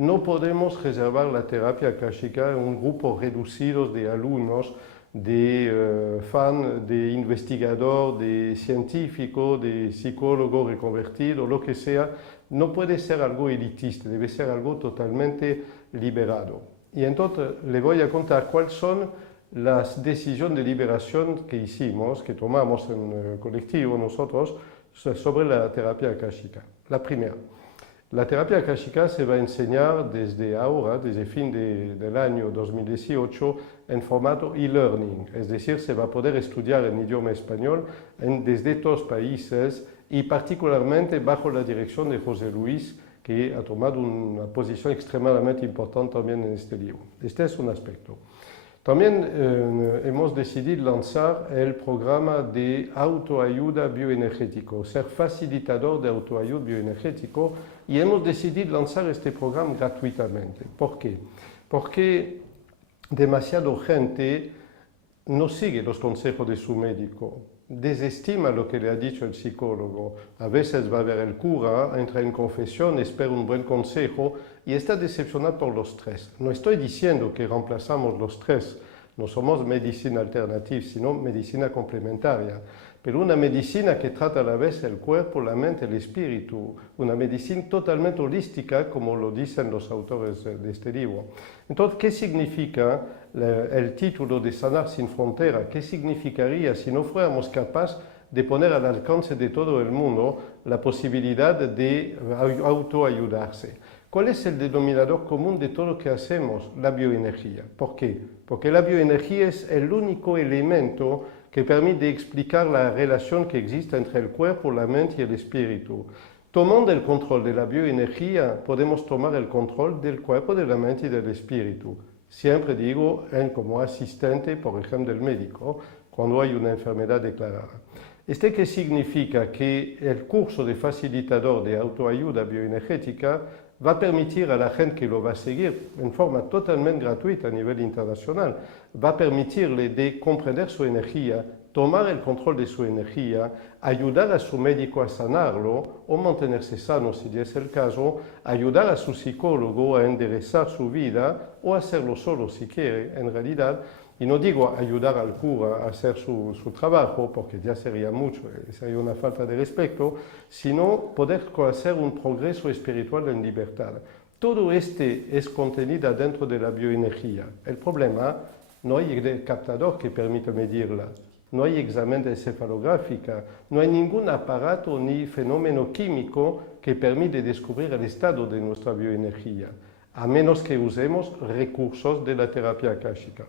no podemos reservar la terapia akáshica a un grupo reducido de alumnos, de fans, de investigador, de científico, de psicólogo reconvertido, lo que sea. No puede ser algo elitista, debe ser algo totalmente liberado. Y entonces le voy a contar cuáles son las decisiones de liberación que hicimos, que tomamos en el colectivo nosotros, sobre la terapia akáshica. La primera, la terapia akáshica se va a enseñar desde ahora, desde fin del año 2018, en formato e-learning, es decir, se va a poder estudiar en idioma español desde todos los países y particularmente bajo la dirección de José Luis, que ha tomado una posición extremadamente importante también en este libro. Este es un aspecto. También hemos decidido lanzar el programa de autoayuda bioenergético, ser facilitador de autoayuda bioenergético, y hemos decidido lanzar este programa gratuitamente. ¿Por qué? Porque demasiada gente no sigue los consejos de su médico, desestima lo que le ha dicho el psicólogo. A veces va a ver el cura, entra en confesión, espera un buen consejo y está decepcionado por los tres. No estoy diciendo que reemplazamos los tres, no somos medicina alternativa, sino medicina complementaria. Pero una medicina que trata a la vez el cuerpo, la mente, el espíritu, una medicina totalmente holística, como lo dicen los autores de este libro. Entonces, ¿qué significa el título de Sanar sin Frontera? ¿Qué significaría si no fuéramos capaces de poner al alcance de todo el mundo la posibilidad de autoayudarse? ¿Cuál es el denominador común de todo lo que hacemos? La bioenergía. ¿Por qué? Porque la bioenergía es el único elemento que permite explicar la relación que existe entre el cuerpo, la mente y el espíritu. Tomando el control de la bioenergía, podemos tomar el control del cuerpo, de la mente y del espíritu. Siempre digo, como asistente, por ejemplo, del médico, cuando hay una enfermedad declarada. ¿Qué significa? Que el curso de facilitador de autoayuda bioenergética va a permitir a la gente que lo va a seguir en forma totalmente gratuita a nivel internacional, va a permitirle de comprender su energía, tomar el control de su energía, ayudar a su médico a sanarlo o mantenerse sano si es el caso, ayudar a su psicólogo a enderezar su vida o hacerlo solo si quiere, en realidad. Y no digo ayudar al cura a hacer su trabajo, porque ya sería mucho, sería una falta de respeto, sino poder hacer un progreso espiritual en libertad. Todo es contenido dentro de la bioenergía. El problema, no hay captador que permita medirla, no hay examen de encefalográfica, no hay ningún aparato ni fenómeno químico que permite descubrir el estado de nuestra bioenergía, a menos que usemos recursos de la terapia akáshica.